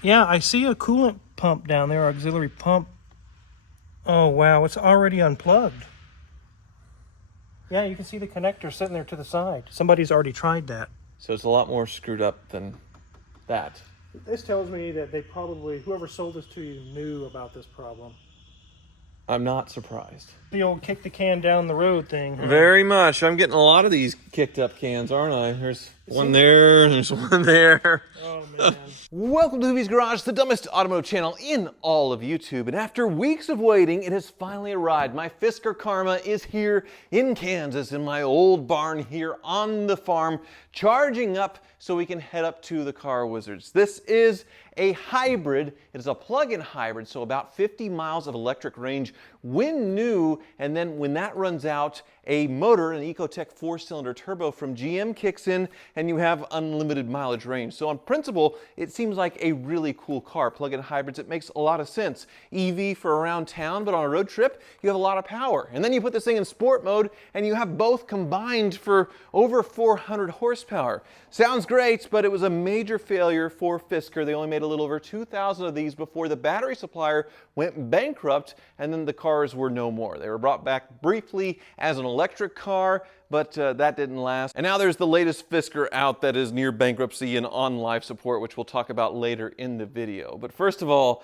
Yeah, I see a coolant pump down there, auxiliary pump. Oh, wow, it's already unplugged. Yeah, you can see the connector sitting there to the side. Somebody's already tried that. So it's a lot more screwed up than that. This tells me that they probably, whoever sold this to you knew about this problem. I'm not surprised. The old kick the can down the road thing. Huh? Very much. I'm getting a lot of these kicked up cans, aren't I? There's one there, and there's one there. Oh, man. Welcome to Hoovie's Garage, the dumbest automotive channel in all of YouTube. And after weeks of waiting, it has finally arrived. My Fisker Karma is here in Kansas, in my old barn here on the farm, charging up so we can head up to the Car Wizards. This is a hybrid. It is a plug-in hybrid, so about 50 miles of electric range when new, and then when that runs out, a motor, an Ecotec 4-cylinder turbo from GM kicks in, and you have unlimited mileage range. So on principle, it seems like a really cool car. Plug-in hybrids, it makes a lot of sense. EV for around town, but on a road trip, you have a lot of power. And then you put this thing in sport mode, and you have both combined for over 400 horsepower. Sounds great, but it was a major failure for Fisker. They only made a little over 2,000 of these before the battery supplier went bankrupt, and then the cars were no more. They were brought back briefly as an electric car, but that didn't last. And now there's the latest Fisker out that is near bankruptcy and on life support, which we'll talk about later in the video. But first of all,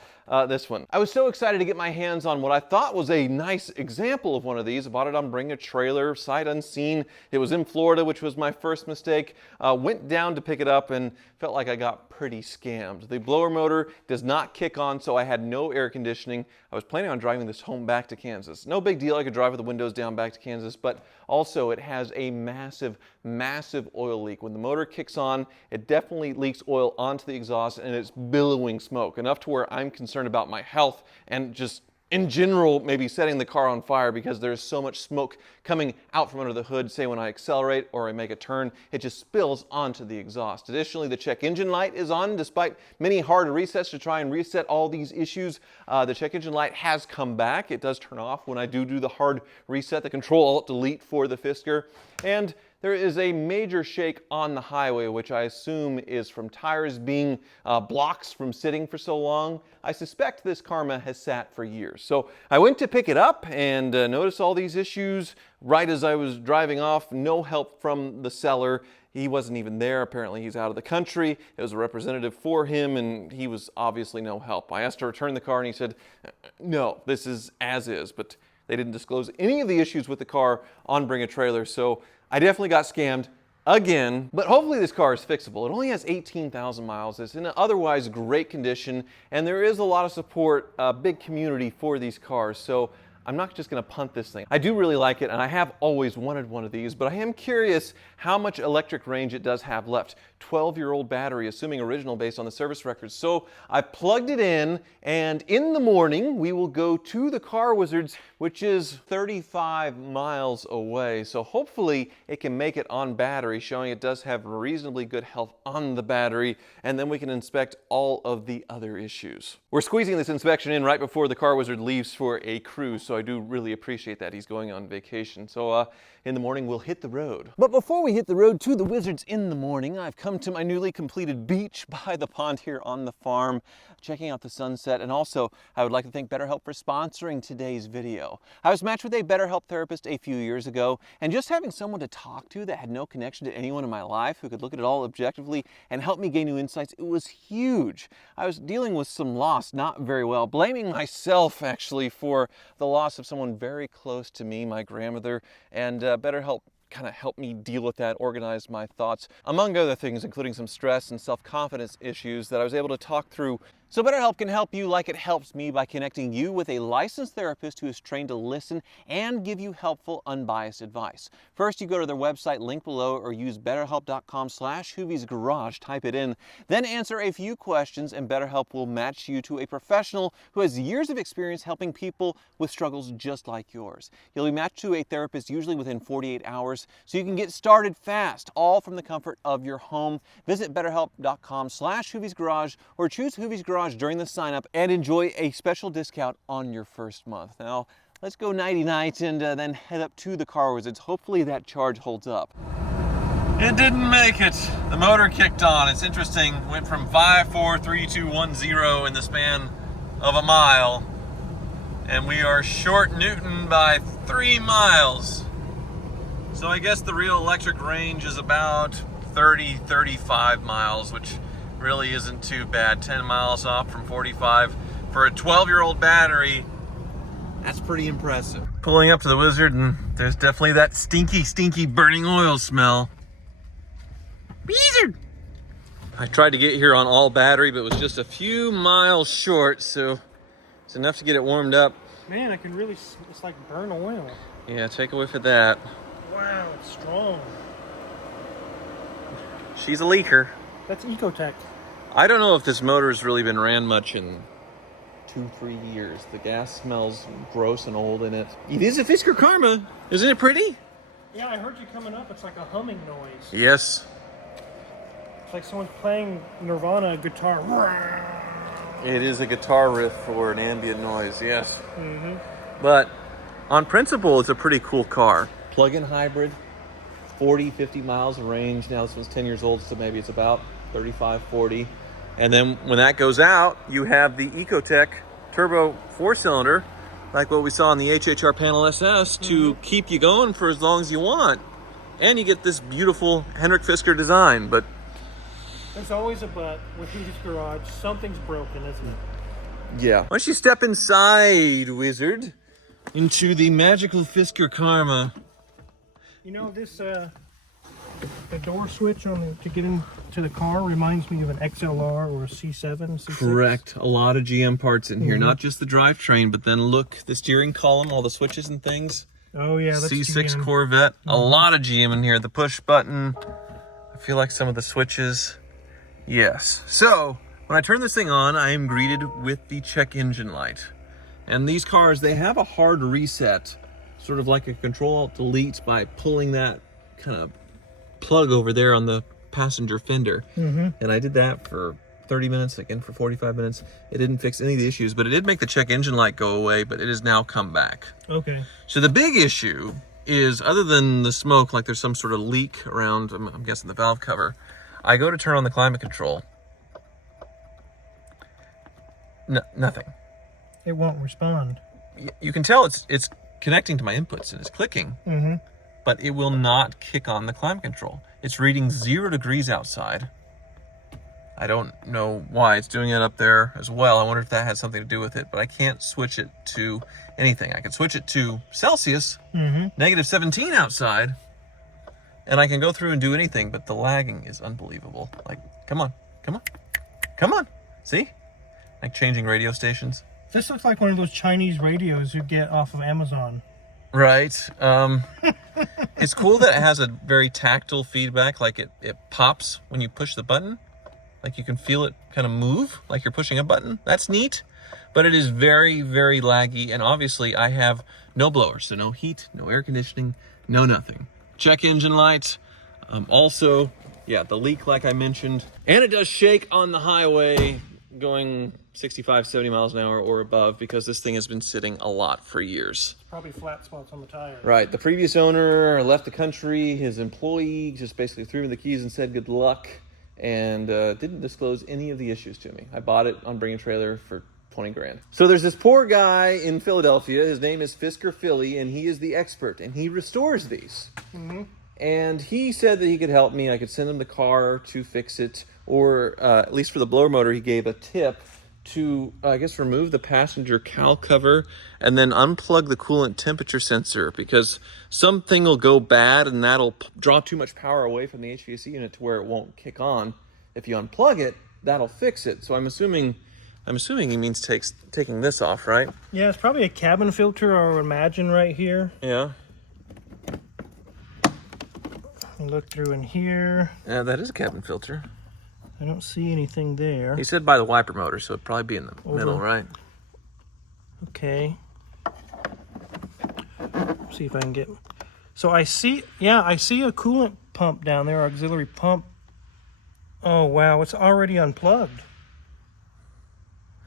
this one. I was so excited to get my hands on what I thought was a nice example of one of these. I bought it on Bring a Trailer, sight unseen. It was in Florida, which was my first mistake. Went down to pick it up and felt like I got pretty scammed. The blower motor does not kick on, so I had no air conditioning. I was planning on driving this home back to Kansas. No big deal, I could drive with the windows down back to Kansas, but also it has a massive, massive oil leak. When the motor kicks on, it definitely leaks oil onto the exhaust and it's billowing smoke, enough to where I'm concerned about my health and just in general, maybe setting the car on fire because there's so much smoke coming out from under the hood. Say when I accelerate or I make a turn, it just spills onto the exhaust. Additionally, the check engine light is on. Despite many hard resets to try and reset all these issues, the check engine light has come back. It does turn off when I do the hard reset, the Control-Alt-Delete for the Fisker. And there is a major shake on the highway, which I assume is from tires being blocks from sitting for so long. I suspect this Karma has sat for years. So I went to pick it up and noticed all these issues right as I was driving off. No help from the seller. He wasn't even there. Apparently he's out of the country. It was a representative for him and he was obviously no help. I asked to return the car and he said, no, this is as is. But they didn't disclose any of the issues with the car on Bring a Trailer. So I definitely got scammed again, but hopefully this car is fixable. It only has 18,000 miles. It's in an otherwise great condition, and there is a lot of support, a big community for these cars. So I'm not just going to punt this thing. I do really like it, and I have always wanted one of these, but I am curious how much electric range it does have left. 12-year-old battery, assuming original based on the service records. So I plugged it in, and in the morning, we will go to the Car Wizards, which is 35 miles away. So hopefully it can make it on battery, showing it does have reasonably good health on the battery, and then we can inspect all of the other issues. We're squeezing this inspection in right before the Car Wizard leaves for a cruise, so I do really appreciate that. He's going on vacation. So in the morning, we'll hit the road. But before we hit the road to the Wizards in the morning, I've come to my newly completed beach by the pond here on the farm, checking out the sunset. And also, I would like to thank BetterHelp for sponsoring today's video. I was matched with a BetterHelp therapist a few years ago, and just having someone to talk to that had no connection to anyone in my life who could look at it all objectively and help me gain new insights, it was huge. I was dealing with some loss, not very well, blaming myself actually for the loss of someone very close to me, my grandmother, and BetterHelp kind of helped me deal with that, organize my thoughts, among other things, including some stress and self-confidence issues that I was able to talk through. So BetterHelp can help you like it helps me by connecting you with a licensed therapist who is trained to listen and give you helpful, unbiased advice. First, you go to their website, link below, or use betterhelp.com/HooviesGarage, type it in, then answer a few questions, and BetterHelp will match you to a professional who has years of experience helping people with struggles just like yours. You'll be matched to a therapist usually within 48 hours, so you can get started fast, all from the comfort of your home. Visit betterhelp.com/HooviesGarage or choose Hoovie's Garage during the sign up and enjoy a special discount on your first month. Now, let's go nighty-night and then head up to the Car Wizards. Hopefully that charge holds up. It didn't make it. The motor kicked on. It's interesting. Went from 5, 4, 3, 2, 1, 0 in the span of a mile. And we are short Newton by 3 miles. So I guess the real electric range is about 30, 35 miles, which really isn't too bad. 10 miles off from 45. For a 12-year-old battery, that's pretty impressive. Pulling up to the Wizard, and there's definitely that stinky burning oil smell. Wizard! I tried to get here on all battery, but it was just a few miles short, so it's enough to get it warmed up. Man, I can really, it's like burn oil. Yeah, take a whiff of that. Wow, it's strong. She's a leaker. That's Ecotech. I don't know if this motor has really been ran much in 2-3 years. The gas smells gross and old in it. It is a Fisker Karma. Isn't it pretty? Yeah, I heard you coming up. It's like a humming noise. Yes. It's like someone's playing Nirvana guitar. It is a guitar riff or an ambient noise, yes. Mm-hmm. But on principle, it's a pretty cool car. Plug-in hybrid, 40, 50 miles of range. Now this one's 10 years old, so maybe it's about 35, 40. And then when that goes out, you have the Ecotech turbo 4-cylinder, like what we saw on the HHR Panel SS, to keep you going for as long as you want. And you get this beautiful Hendrik Fisker design, but there's always a but with his garage. Something's broken, isn't it? yeah. Why don't you step inside, Wizard, into the magical Fisker Karma. You know, this the door switch on to get into the car reminds me of an XLR or a C7, C6. Correct. A lot of GM parts in here, not just the drivetrain, but then look, the steering column, all the switches and things. Oh yeah, that's C6 GM. Corvette. A lot of GM in here. The push button. I feel like some of the switches. Yes. So when I turn this thing on, I am greeted with the check engine light. And these cars, they have a hard reset, sort of like a Control-Alt-Delete by pulling that kind of plug over there on the passenger fender. And I did that for 30 minutes, again for 45 minutes. It didn't fix any of the issues, but it did make the check engine light go away, but it has now come back. Okay. So the big issue is, other than the smoke, like there's some sort of leak around, I'm guessing the valve cover, I go to turn on the climate control. Nothing. It won't respond. You can tell it's connecting to my inputs and it's clicking, but it will not kick on the climate control. It's reading 0 degrees outside. I don't know why it's doing it up there as well. I wonder if that had something to do with it, but I can't switch it to anything. I can switch it to Celsius, negative 17 outside, and I can go through and do anything, but the lagging is unbelievable. Like, come on. See? Like changing radio stations. This looks like one of those Chinese radios you get off of Amazon. Right. It's cool that it has a very tactile feedback, like it pops when you push the button. Like you can feel it kind of move, like you're pushing a button. That's neat. But it is very, very laggy, and obviously I have no blower, so no heat, no air conditioning, no nothing. Check engine light. Also, yeah, the leak like I mentioned. And it does shake on the highway going 65, 70 miles an hour or above, because this thing has been sitting a lot for years. Probably flat spots on the tire. Right. The previous owner left the country. His employee just basically threw me the keys and said good luck, and didn't disclose any of the issues to me. I bought it on Bring a Trailer for 20 grand. So there's this poor guy in Philadelphia. His name is Fisker Philly, and he is the expert, and he restores these. And he said that he could help me. I could send him the car to fix it, or at least for the blower motor, he gave a tip to, I guess, remove the passenger cowl cover and then unplug the coolant temperature sensor, because something will go bad and that'll draw too much power away from the HVAC unit to where it won't kick on. If you unplug it, that'll fix it. So I'm assuming he means taking this off, right? Yeah, it's probably a cabin filter, I would imagine, right here. Yeah. Look through in here. Yeah, that is a cabin filter. I don't see anything there. He said by the wiper motor, so it'd probably be in the middle, right? Okay. See if I can get... So I see a coolant pump down there, auxiliary pump. Oh, wow, it's already unplugged.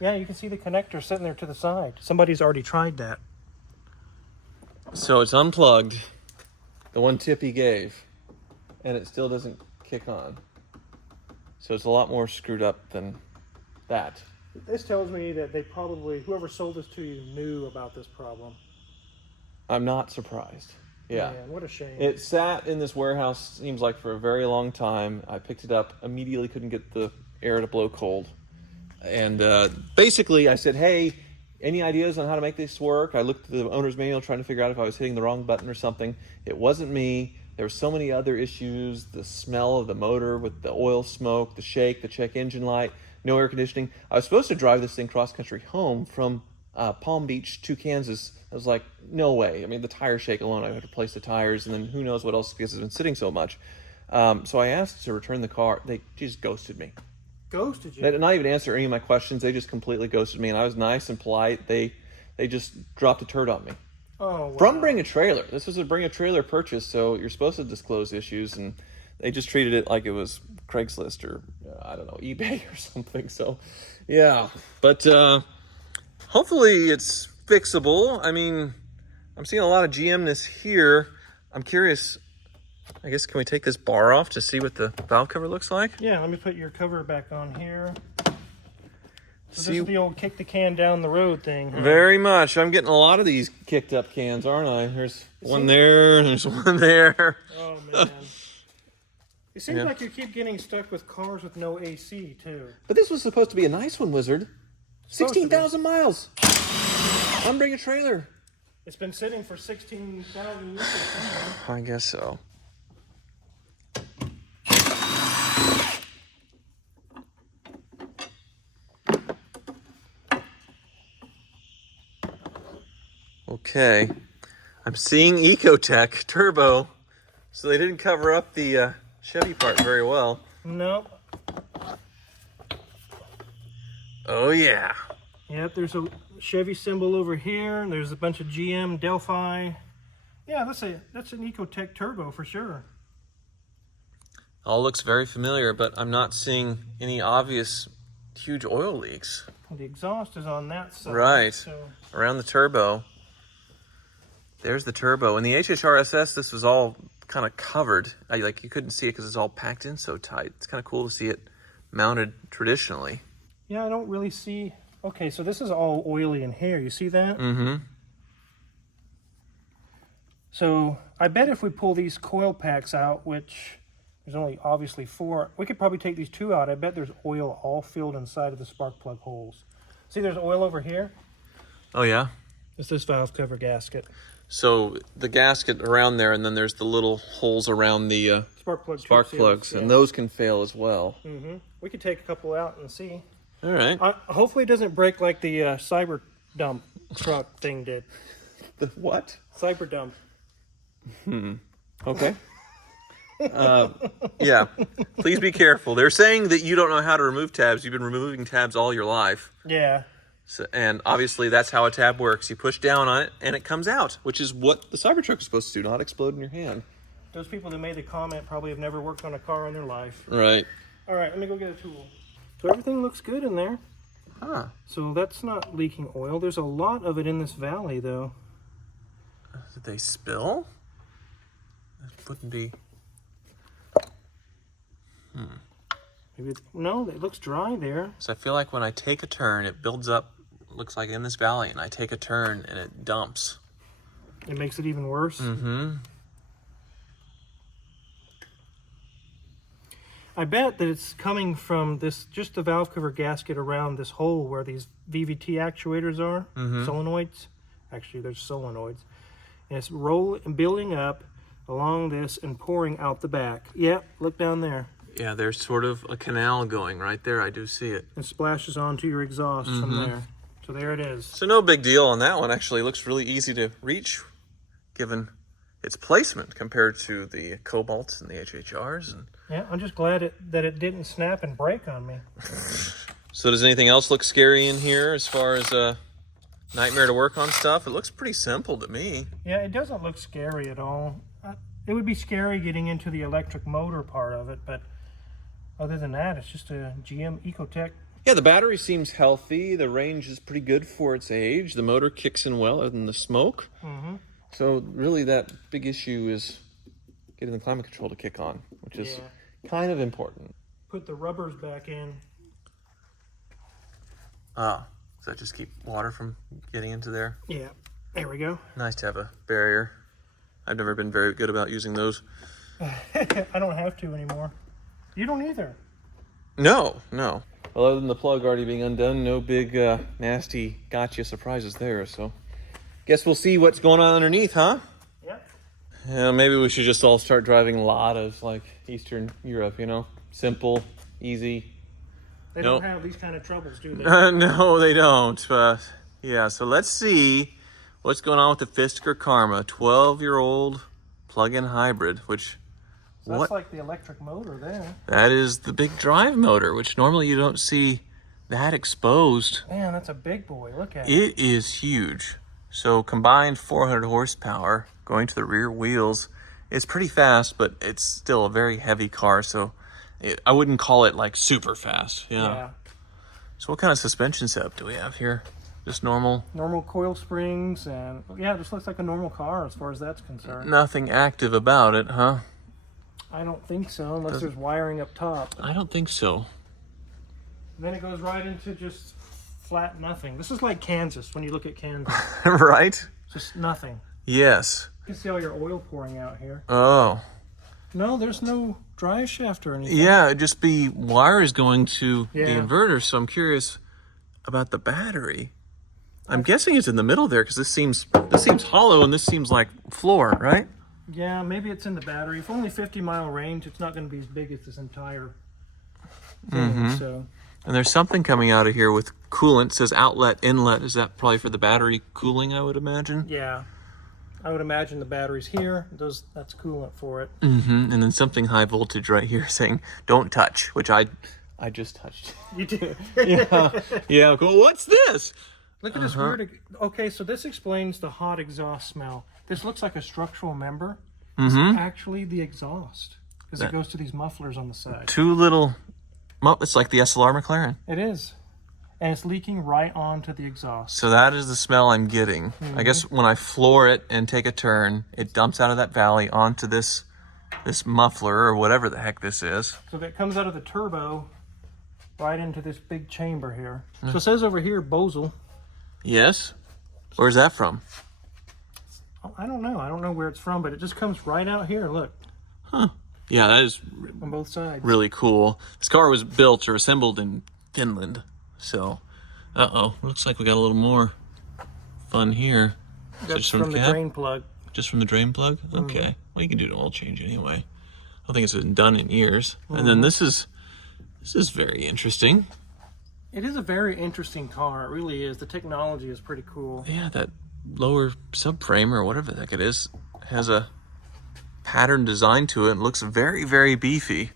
Yeah, you can see the connector sitting there to the side. Somebody's already tried that. So it's unplugged. The one tip he gave. and it still doesn't kick on. So it's a lot more screwed up than that. This tells me that they probably, whoever sold this to you knew about this problem. I'm not surprised. Yeah. Man, what a shame. It sat in this warehouse, seems like, for a very long time. I picked it up, immediately couldn't get the air to blow cold. And basically I said, hey, any ideas on how to make this work? I looked at the owner's manual trying to figure out if I was hitting the wrong button or something. It wasn't me. There were so many other issues. The smell of the motor with the oil smoke, the shake, the check engine light, no air conditioning. I was supposed to drive this thing cross-country home from Palm Beach to Kansas. I was like, no way. I mean, the tire shake alone, I had to replace the tires, and then who knows what else because it's been sitting so much. So I asked to return the car. They just ghosted me. Ghosted you? They did not even answer any of my questions. They just completely ghosted me, and I was nice and polite. They just dropped a turd on me. Oh, wow. From Bring a Trailer. This was a Bring a Trailer purchase, so you're supposed to disclose issues, and they just treated it like it was Craigslist or, I don't know, eBay or something. So, yeah. But hopefully it's fixable. I mean, I'm seeing a lot of GM-ness here. I'm curious, I guess, can we take this bar off to see what the valve cover looks like? Yeah, let me put your cover back on here. So this is the old kick the can down the road thing. Huh? Very much. I'm getting a lot of these kicked up cans, aren't I? There's one there, and there's one there. Oh, man. It seems like you keep getting stuck with cars with no AC, too. But this was supposed to be a nice one, Wizard. 16,000 miles. I'm Bring a Trailer. It's been sitting for 16,000 years. I guess so. Okay, I'm seeing Ecotech Turbo, so they didn't cover up the Chevy part very well. Nope. Oh yeah. Yep, there's a Chevy symbol over here, and there's a bunch of GM, Delphi. Yeah, that's an Ecotech Turbo for sure. All looks very familiar, but I'm not seeing any obvious huge oil leaks. The exhaust is on that side. Right, So around the turbo. There's the turbo. In the HHRSS, this was all kind of covered. Like you couldn't see it because it's all packed in so tight. It's kind of cool to see it mounted traditionally. yeah, I don't really see. Okay, so this is all oily in here. You see that? Mm-hmm. So I bet if we pull these coil packs out, which there's only obviously 4, we could probably take these 2 out. I bet there's oil all filled inside of the spark plug holes. See, there's oil over here. Oh yeah. It's this valve cover gasket. So the gasket around there, and then there's the little holes around the Spark plug spark tube plugs, seals, and those can fail as well. Mm-hmm. We could take a couple out and see. All right. Hopefully it doesn't break like the Cyber Dump truck thing did. The what? Cyber Dump. Okay. Yeah. Please be careful. They're saying that you don't know how to remove tabs. You've been removing tabs all your life. Yeah. So, and obviously that's how a tab works. You push down on it and it comes out, which is what the Cybertruck is supposed to do, not explode in your hand. Those people that made the comment probably have never worked on a car in their life. Right. All right, let me go get a tool. So everything looks good in there. Huh. So that's not leaking oil. There's a lot of it in this valley, though. Did they spill? That wouldn't be... Maybe no, it looks dry there. So I feel like when I take a turn, it builds up, looks like in this valley, and I take a turn and it dumps. It makes it even worse. Mm-hmm. I bet that it's coming from this, just the valve cover gasket around this hole where these VVT actuators are, solenoids. Actually, there's solenoids. And it's building up along this and pouring out the back. Yep, look down there. Yeah, there's sort of a canal going right there. I do see it. It splashes onto your exhaust from there. So there it is. So no big deal on that one. Actually, it looks really easy to reach, given its placement compared to the Cobalts and the HHRs. And Yeah, I'm just glad that it didn't snap and break on me. so does anything else look scary in here as far as a nightmare to work on stuff? It looks pretty simple to me. Yeah, it doesn't look scary at all. It would be scary getting into the electric motor part of it, but other than that, it's just a GM Ecotech. Yeah, the battery seems healthy. The range is pretty good for its age. The motor kicks in well other than the smoke. So really that big issue is getting the climate control to kick on. which is kind of important. Put the rubbers back in. Ah, does that just keep water from getting into there? Yeah, there we go. Nice to have a barrier. I've never been very good about using those. I don't have to anymore. You don't either. No. Well, other than the plug already being undone, no big nasty gotcha surprises there. So, guess we'll see what's going on underneath, huh? Yep. Yeah, maybe we should just all start driving Ladas like Eastern Europe, simple, easy. They don't have these kind of troubles, do they? No, they don't. Yeah, so let's see what's going on with the Fisker Karma, 12-year-old plug-in hybrid, which... So that's like the electric motor there. That is the big drive motor, which normally you don't see that exposed. Man, that's a big boy. Look at it. It is huge. So combined 400 horsepower going to the rear wheels. It's pretty fast, but it's still a very heavy car. So I wouldn't call it like super fast. Yeah. So what kind of suspension setup do we have here? Just normal? Normal coil springs and yeah, it just looks like a normal car as far as that's concerned. Nothing active about it, huh? I don't think so, unless there's wiring up top. I don't think so. Then it goes right into just flat nothing. This is like Kansas when you look at Kansas. Right? Just nothing. Yes. You can see all your oil pouring out here. Oh. No, there's no drive shaft or anything. Yeah, it'd just be wires going to the inverter. So I'm curious about the battery. I'm guessing it's in the middle there because this seems hollow and this seems like floor, right? Yeah, maybe it's in the battery. For only 50-mile range, it's not going to be as big as this entire thing. So. And there's something coming out of here with coolant. It says outlet, inlet. Is that probably for the battery cooling, I would imagine? Yeah. I would imagine the battery's here. That's coolant for it. And then something high voltage right here saying, don't touch, which I just touched. You did. Yeah, cool. What's this? Look at this weird... Okay, so this explains the hot exhaust smell. This looks like a structural member. It's actually the exhaust. Because it goes to these mufflers on the side. Two little... It's like the SLR McLaren. It is. And it's leaking right onto the exhaust. So that is the smell I'm getting. I guess when I floor it and take a turn, it dumps out of that valley onto this muffler or whatever the heck this is. So that comes out of the turbo right into this big chamber here. So it says over here, Bosel. Yes? Where's that from? I don't know. I don't know where it's from, but it just comes right out here. Look. Huh. Yeah, that is on both sides. Really cool. This car was built or assembled in Finland. So, looks like we got a little more fun here. That's from the drain plug. Just from the drain plug? Okay. Well, you can do an oil change anyway. I don't think it's been done in years. And then this is very interesting. It is a very interesting car. It really is. The technology is pretty cool. Yeah, that lower subframe or whatever the heck it is has a pattern design to it and looks very, very beefy.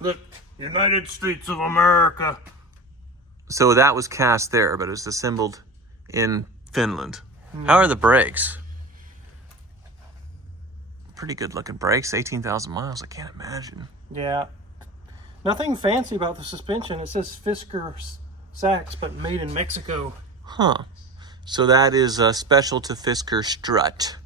Look, United States of America. So that was cast there, but it was assembled in Finland. How are the brakes? Pretty good looking brakes, 18,000 miles, I can't imagine. Yeah. Nothing fancy about the suspension. It says Fisker Sax, but made in Mexico. Huh. So that is special to Fisker strut,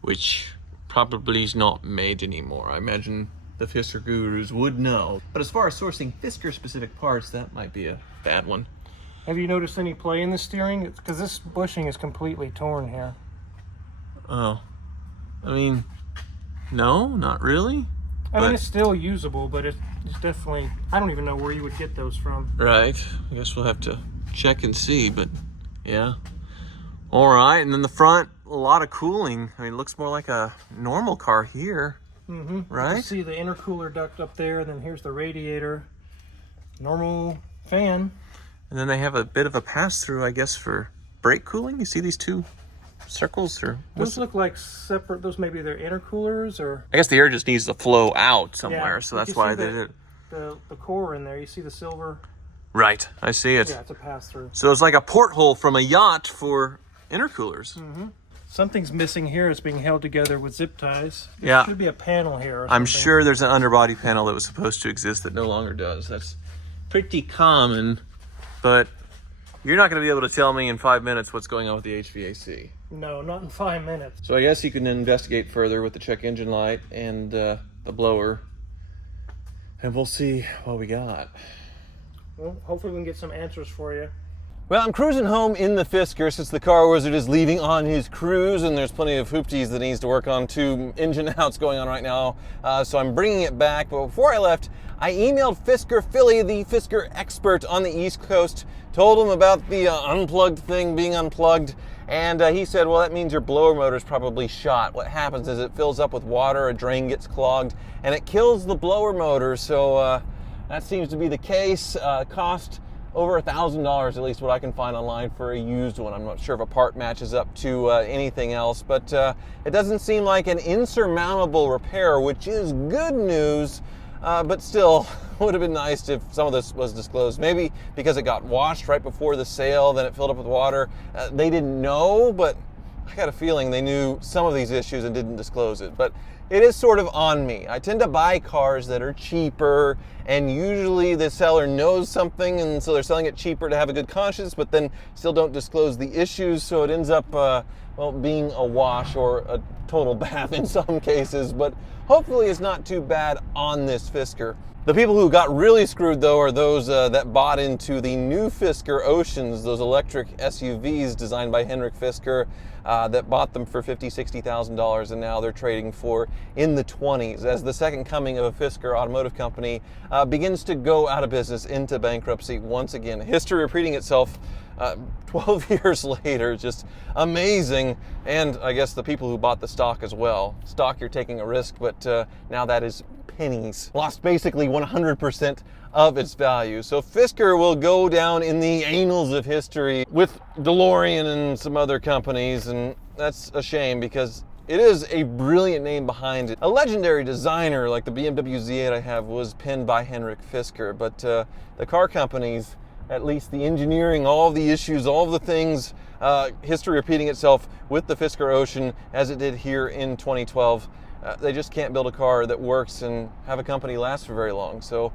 which probably is not made anymore. I imagine the Fisker gurus would know. But as far as sourcing Fisker-specific parts, that might be a bad one. Have you noticed any play in the steering? Because this bushing is completely torn here. Oh. I mean, no, not really. I mean, it's still usable, but it's definitely... I don't even know where you would get those from. Right. I guess we'll have to check and see, but yeah. All right, and then the front, a lot of cooling. I mean, it looks more like a normal car here. Right? You see the intercooler duct up there, then here's the radiator. Normal fan. And then they have a bit of a pass-through, I guess, for brake cooling. You see these two circles? Or those look like separate, those maybe they're intercoolers, or... I guess the air just needs to flow out somewhere, yeah, so that's why they did it. The core in there, you see the silver? Right, I see it. Yeah, it's a pass-through. So it's like a porthole from a yacht for intercoolers. Something's missing here. It's being held together with zip ties. There should be a panel here. I'm sure there's an underbody panel that was supposed to exist that no longer does. That's pretty common, but you're not going to be able to tell me in 5 minutes what's going on with the HVAC. No, not in 5 minutes. So I guess you can investigate further with the check engine light and the blower and we'll see what we got. Well, hopefully we can get some answers for you. Well, I'm cruising home in the Fisker since the car wizard is leaving on his cruise, and there's plenty of hoopties that he needs to work on, 2 engine outs going on right now, so I'm bringing it back. But before I left, I emailed Fisker Philly, the Fisker expert on the East Coast, told him about the unplugged thing being unplugged, and he said, well, that means your blower motor's probably shot. What happens is it fills up with water, a drain gets clogged, and it kills the blower motor, so that seems to be the case. Cost over $1,000, at least what I can find online for a used one. I'm not sure if a part matches up to anything else, but it doesn't seem like an insurmountable repair, which is good news, but still would have been nice if some of this was disclosed. Maybe because it got washed right before the sale, then it filled up with water. They didn't know, but I got a feeling they knew some of these issues and didn't disclose it. But it is sort of on me. I tend to buy cars that are cheaper, and usually the seller knows something, and so they're selling it cheaper to have a good conscience, but then still don't disclose the issues, so it ends up, well, being a wash or a total bath in some cases, but hopefully it's not too bad on this Fisker. The people who got really screwed, though, are those that bought into the new Fisker Oceans, those electric SUVs designed by Henrik Fisker, that bought them for $50,000, $60,000, and now they're trading for in the 20s as the second coming of a Fisker automotive company begins to go out of business into bankruptcy once again. History repeating itself 12 years later, just amazing. And I guess the people who bought the stock as well. Stock, you're taking a risk, but now that is pennies. Lost basically 100% of its value. So Fisker will go down in the annals of history with DeLorean and some other companies, and that's a shame because it is a brilliant name behind it. A legendary designer like the BMW Z8 I have was penned by Henrik Fisker, but the car companies, at least the engineering, all the issues, all the things, history repeating itself with the Fisker Ocean as it did here in 2012. They just can't build a car that works and have a company last for very long. So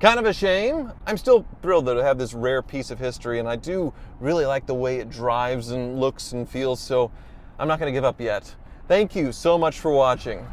kind of a shame. I'm still thrilled though to have this rare piece of history, and I do really like the way it drives and looks and feels, so I'm not going to give up yet. Thank you so much for watching.